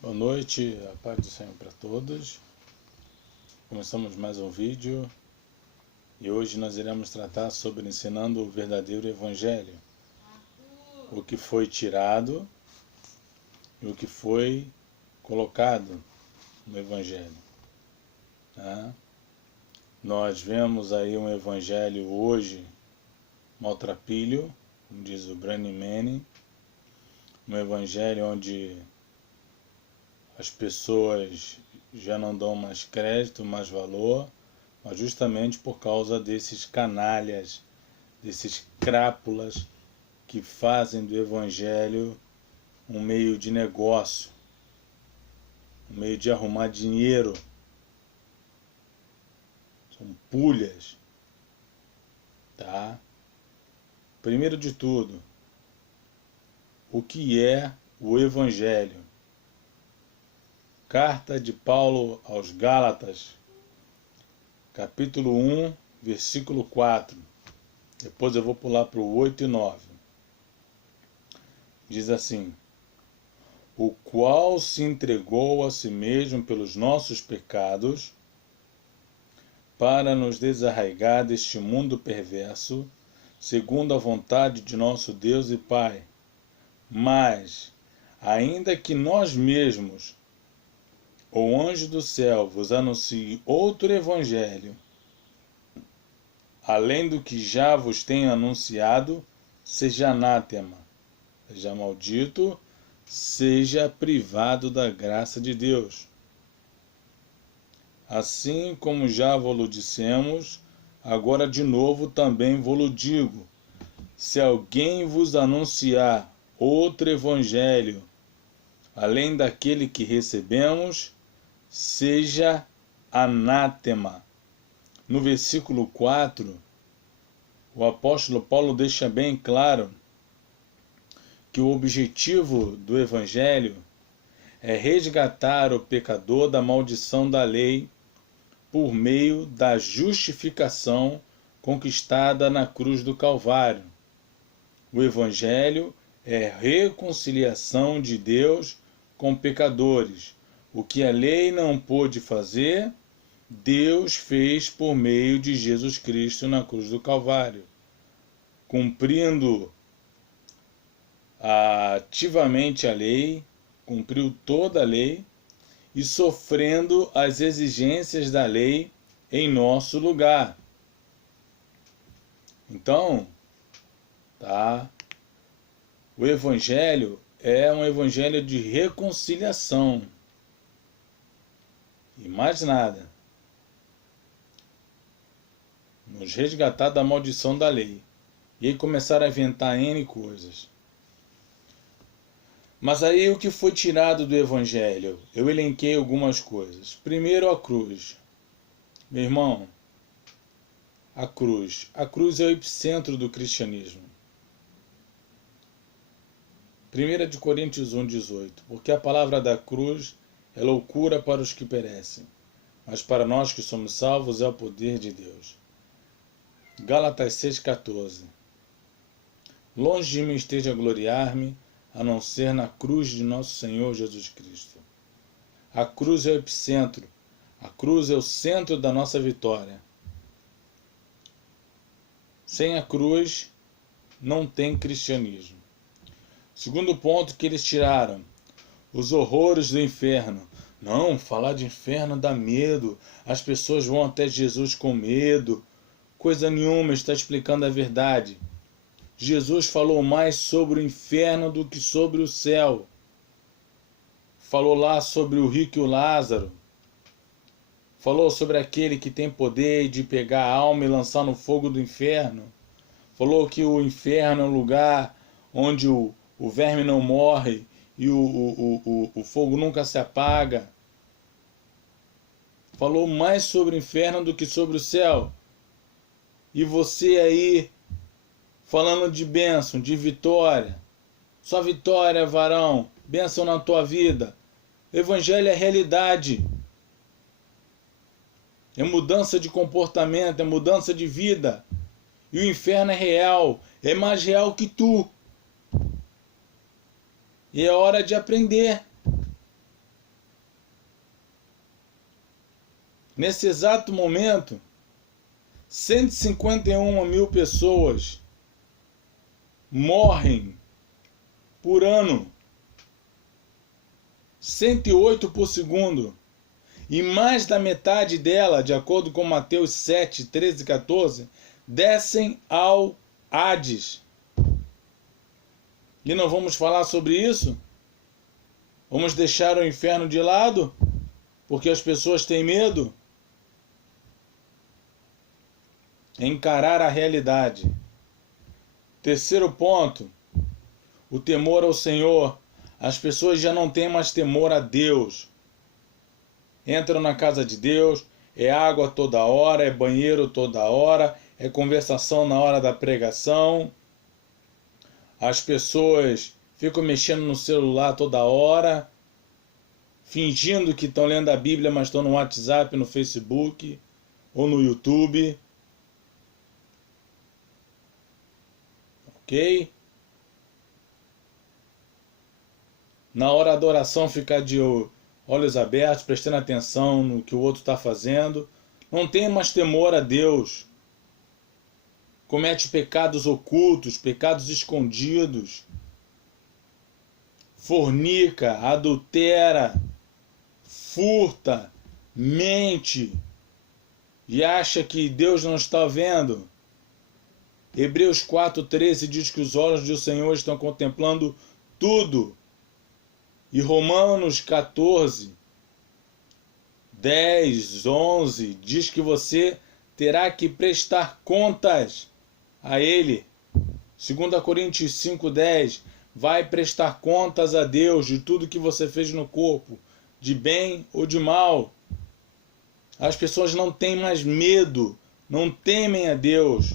Boa noite, a paz do Senhor para todos. Começamos mais um vídeo e hoje nós iremos tratar sobre ensinando o verdadeiro Evangelho. O que foi tirado e o que foi colocado no Evangelho. Tá? Nós vemos aí um Evangelho hoje maltrapilho, como diz o Branham Manning, um Evangelho onde as pessoas já não dão mais crédito, mais valor, mas justamente por causa desses canalhas, desses crápulas que fazem do Evangelho um meio de negócio, um meio de arrumar dinheiro. São pulhas, tá? Primeiro de tudo, o que é o Evangelho? Carta de Paulo aos Gálatas, capítulo 1, versículo 4. Depois eu vou pular para o 8 e 9. Diz assim: o qual se entregou a si mesmo pelos nossos pecados, para nos desarraigar deste mundo perverso, segundo a vontade de nosso Deus e Pai. Mas, ainda que nós mesmos, ou anjo do céu, vos anuncie outro evangelho, além do que já vos tenho anunciado, seja anátema, seja maldito, seja privado da graça de Deus. Assim como já vos dissemos, agora de novo também vos digo: se alguém vos anunciar outro evangelho, além daquele que recebemos, seja anátema. No versículo 4, o apóstolo Paulo deixa bem claro que o objetivo do Evangelho é resgatar o pecador da maldição da lei por meio da justificação conquistada na cruz do Calvário. O Evangelho é reconciliação de Deus com pecadores. O que a lei não pôde fazer, Deus fez por meio de Jesus Cristo na cruz do Calvário, cumprindo ativamente a lei, cumpriu toda a lei e sofrendo as exigências da lei em nosso lugar. Então, tá? O Evangelho é um evangelho de reconciliação. E mais nada. Nos resgatar da maldição da lei. E aí começaram a inventar N coisas. Mas aí o que foi tirado do Evangelho? Eu elenquei algumas coisas. Primeiro, a cruz. Meu irmão, a cruz. A cruz é o epicentro do cristianismo. 1 Coríntios 1,18. Porque a palavra da cruz é loucura para os que perecem, mas para nós que somos salvos é o poder de Deus. Gálatas 6,14. Longe de mim esteja a gloriar-me, a não ser na cruz de nosso Senhor Jesus Cristo. A cruz é o epicentro. A cruz é o centro da nossa vitória. Sem a cruz, não tem cristianismo. Segundo ponto que eles tiraram: os horrores do inferno. Não, falar de inferno dá medo. As pessoas vão até Jesus com medo. Coisa nenhuma, está explicando a verdade. Jesus falou mais sobre o inferno do que sobre o céu. Falou lá sobre o rico e o Lázaro. Falou sobre aquele que tem poder de pegar a alma e lançar no fogo do inferno. Falou que o inferno é um lugar onde o verme não morre e o fogo nunca se apaga. Falou mais sobre o inferno do que sobre o céu. E você aí falando de bênção, de vitória. Só vitória, varão. Bênção na tua vida. Evangelho é realidade. É mudança de comportamento, é mudança de vida. E o inferno é real. É mais real que tu. E é hora de aprender. Nesse exato momento, 151 mil pessoas morrem por ano, 108 por segundo, e mais da metade dela, de acordo com Mateus 7, 13 e 14, descem ao Hades. E não vamos falar sobre isso? Vamos deixar o inferno de lado? Porque as pessoas têm medo? Encarar a realidade. Terceiro ponto, o temor ao Senhor. As pessoas já não têm mais temor a Deus. Entram na casa de Deus, é água toda hora, é banheiro toda hora, é conversação na hora da pregação. As pessoas ficam mexendo no celular toda hora, fingindo que estão lendo a Bíblia, mas estão no WhatsApp, no Facebook ou no YouTube. Ok? Na hora da oração, ficar de olhos abertos, prestando atenção no que o outro está fazendo. Não tem mais temor a Deus. Comete pecados ocultos, pecados escondidos. Fornica, adultera, furta, mente e acha que Deus não está vendo. Hebreus 4,13 diz que os olhos do Senhor estão contemplando tudo. E Romanos 14, 10, 11 diz que você terá que prestar contas a Ele. 2 Coríntios 5,10 vai prestar contas a Deus de tudo que você fez no corpo, de bem ou de mal. As pessoas não têm mais medo, não temem a Deus.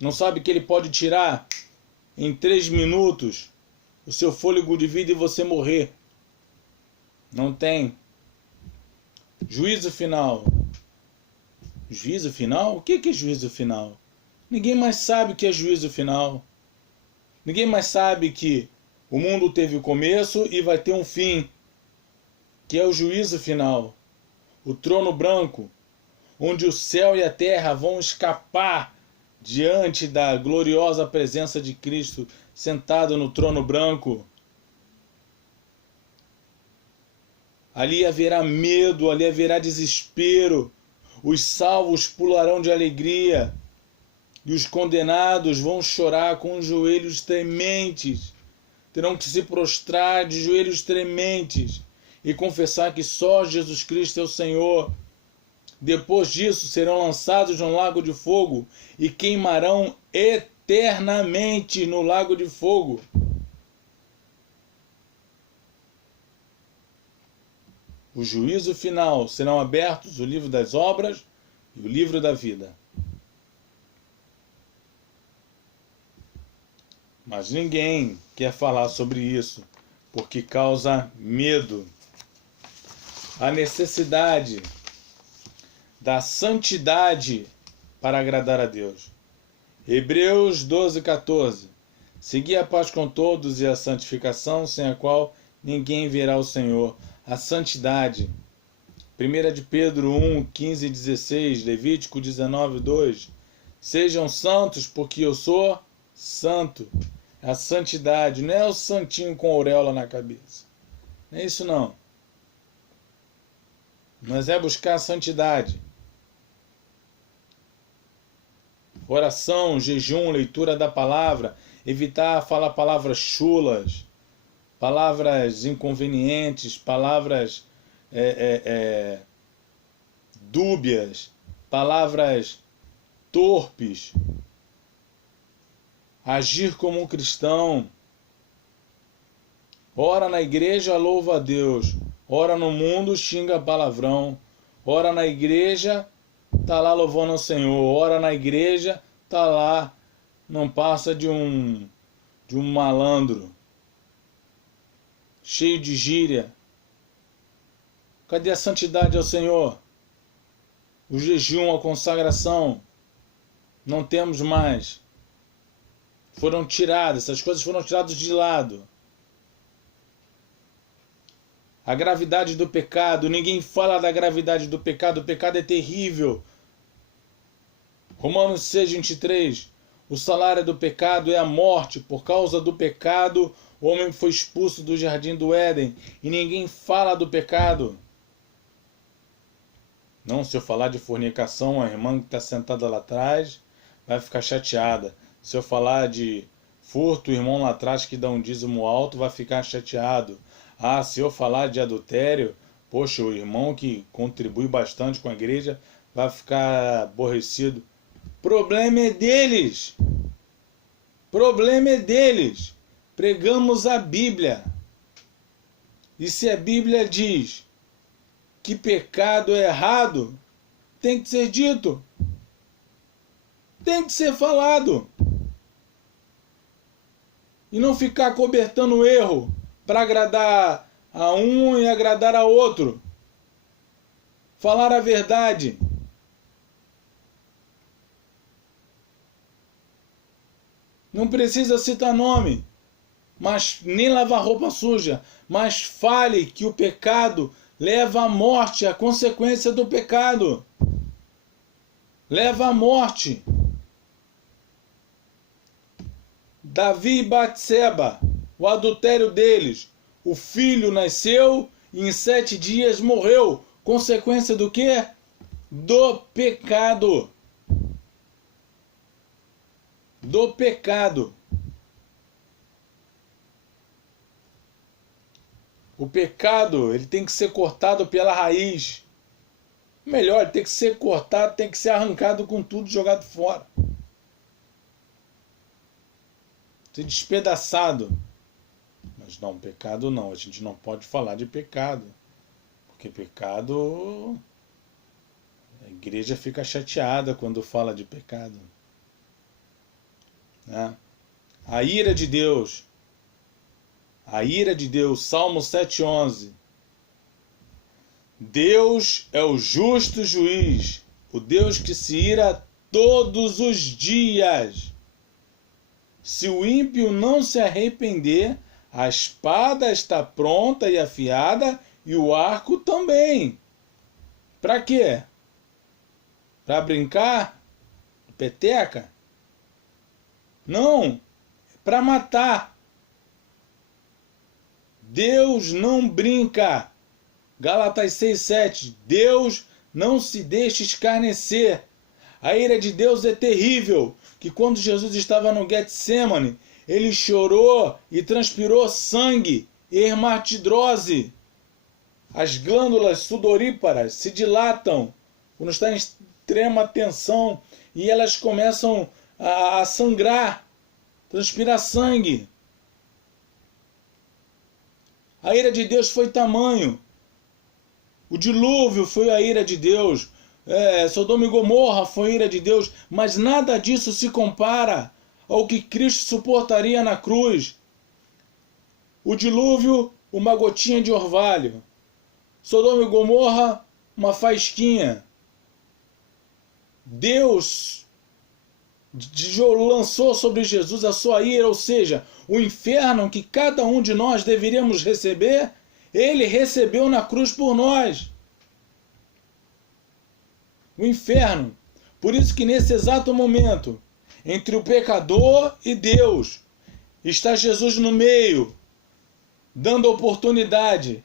Não sabe que Ele pode tirar em 3 minutos o seu fôlego de vida e você morrer. Não tem. Juízo final. Juízo final? O que é juízo final? Ninguém mais sabe o que é juízo final. Ninguém mais sabe que o mundo teve o começo e vai ter um fim, que é o juízo final. O trono branco, onde o céu e a terra vão escapar diante da gloriosa presença de Cristo sentado no trono branco. Ali haverá medo, ali haverá desespero. Os salvos pularão de alegria e os condenados vão chorar com os joelhos trementes. Terão que se prostrar de joelhos trementes e confessar que só Jesus Cristo é o Senhor. Depois disso serão lançados no lago de fogo e queimarão eternamente no lago de fogo. O juízo final serão abertos o livro das obras e o livro da vida. Mas ninguém quer falar sobre isso, porque causa medo. A necessidade da santidade para agradar a Deus. Hebreus 12:14. Segui a paz com todos e a santificação, sem a qual ninguém verá o Senhor. A santidade. 1 de Pedro 1:15 e 16. Levítico 19:2. Sejam santos, porque eu sou santo. A santidade não é o santinho com auréola na cabeça. Não é isso não. Mas é buscar a santidade. Oração, jejum, leitura da palavra, evitar falar palavras chulas, palavras inconvenientes, palavras dúbias, palavras torpes. Agir como um cristão. Ora na igreja, louva a Deus. Ora no mundo, xinga palavrão. Ora na igreja, tá lá louvando o Senhor. Ora na igreja, tá lá, não passa de um malandro, cheio de gíria. Cadê a santidade ao Senhor? O jejum, a consagração, não temos mais. Foram tiradas, essas coisas foram tiradas de lado. A gravidade do pecado. Ninguém fala da gravidade do pecado. O pecado é terrível. Romanos 6:23. O salário do pecado é a morte. Por causa do pecado, o homem foi expulso do jardim do Éden. E ninguém fala do pecado. Não, se eu falar de fornicação, a irmã que está sentada lá atrás vai ficar chateada. Se eu falar de furto, o irmão lá atrás que dá um dízimo alto vai ficar chateado. Ah, se eu falar de adultério, poxa, o irmão que contribui bastante com a igreja vai ficar aborrecido. Problema é deles. Problema é deles. Pregamos a Bíblia. E se a Bíblia diz que pecado é errado, tem que ser dito. Tem que ser falado. E não ficar cobertando o erro para agradar a um e agradar a outro. Falar a verdade. Não precisa citar nome, mas nem lavar roupa suja, mas fale que o pecado leva à morte, a consequência do pecado. Leva à morte. Davi e Batseba, o adultério deles. O filho nasceu e em 7 dias morreu. Consequência do quê? Do pecado. Do pecado. O pecado, ele tem que ser cortado pela raiz. Melhor, ele tem que ser cortado, tem que ser arrancado com tudo, jogado fora. Ser despedaçado. Mas não, pecado não. A gente não pode falar de pecado. Porque pecado... A igreja fica chateada quando fala de pecado. Né? A ira de Deus. A ira de Deus. Salmo 7:11. Deus é o justo juiz. O Deus que se ira todos os dias. Se o ímpio não se arrepender, a espada está pronta e afiada, e o arco também. Para quê? Para brincar? Peteca? Não, para matar. Deus não brinca. Gálatas 6:7. Deus não se deixa escarnecer. A ira de Deus é terrível, que quando Jesus estava no Getsemane, ele chorou e transpirou sangue e hematidrose. As glândulas sudoríparas se dilatam quando está em extrema tensão e elas começam a sangrar, transpirar sangue. A ira de Deus foi tamanho. O dilúvio foi a ira de Deus. Sodoma e Gomorra foi a ira de Deus. Mas nada disso se compara ao que Cristo suportaria na cruz. O dilúvio, uma gotinha de orvalho. Sodoma e Gomorra, uma faísquinha. Deus lançou sobre Jesus a sua ira, ou seja, o inferno que cada um de nós deveríamos receber, ele recebeu na cruz por nós. O inferno. Por isso que nesse exato momento, entre o pecador e Deus, está Jesus no meio, dando oportunidade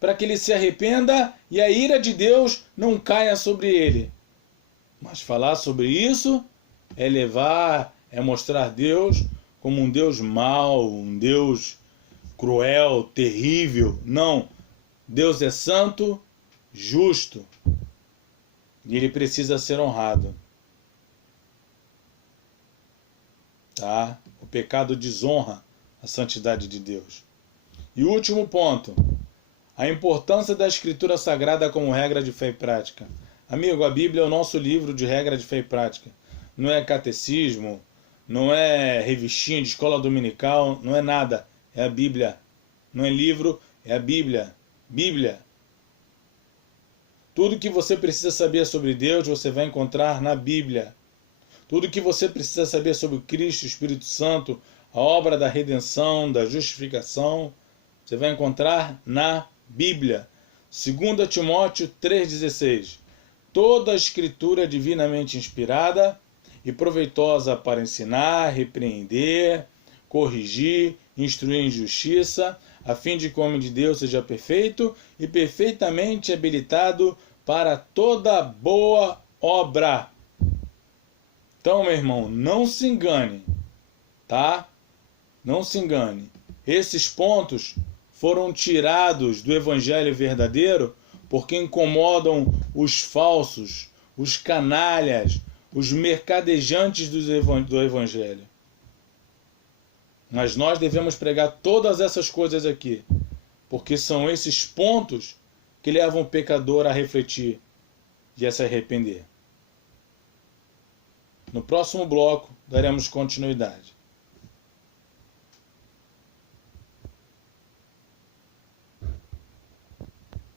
para que ele se arrependa e a ira de Deus não caia sobre ele. Mas falar sobre isso é mostrar Deus como um Deus mau, um Deus cruel, terrível. Não. Deus é santo, justo. E ele precisa ser honrado. Tá? O pecado desonra a santidade de Deus. E o último ponto. A importância da Escritura Sagrada como regra de fé e prática. Amigo, a Bíblia é o nosso livro de regra de fé e prática. Não é catecismo, não é revistinha de escola dominical, não é nada. É a Bíblia. Não é livro, é a Bíblia. Bíblia. Tudo que você precisa saber sobre Deus, você vai encontrar na Bíblia. Tudo que você precisa saber sobre Cristo, o Espírito Santo, a obra da redenção, da justificação, Você vai encontrar na Bíblia. 2 Timóteo 3,16. Toda a Escritura é divinamente inspirada e proveitosa para ensinar, repreender, corrigir, instruir em justiça, a fim de que o homem de Deus seja perfeito e perfeitamente habilitado para toda boa obra. Então, meu irmão, não se engane, tá? Não se engane. Esses pontos foram tirados do evangelho verdadeiro porque incomodam os falsos, os canalhas, os mercadejantes do evangelho. Mas nós devemos pregar todas essas coisas aqui, porque são esses pontos que levam o pecador a refletir e a se arrepender. No próximo bloco, daremos continuidade.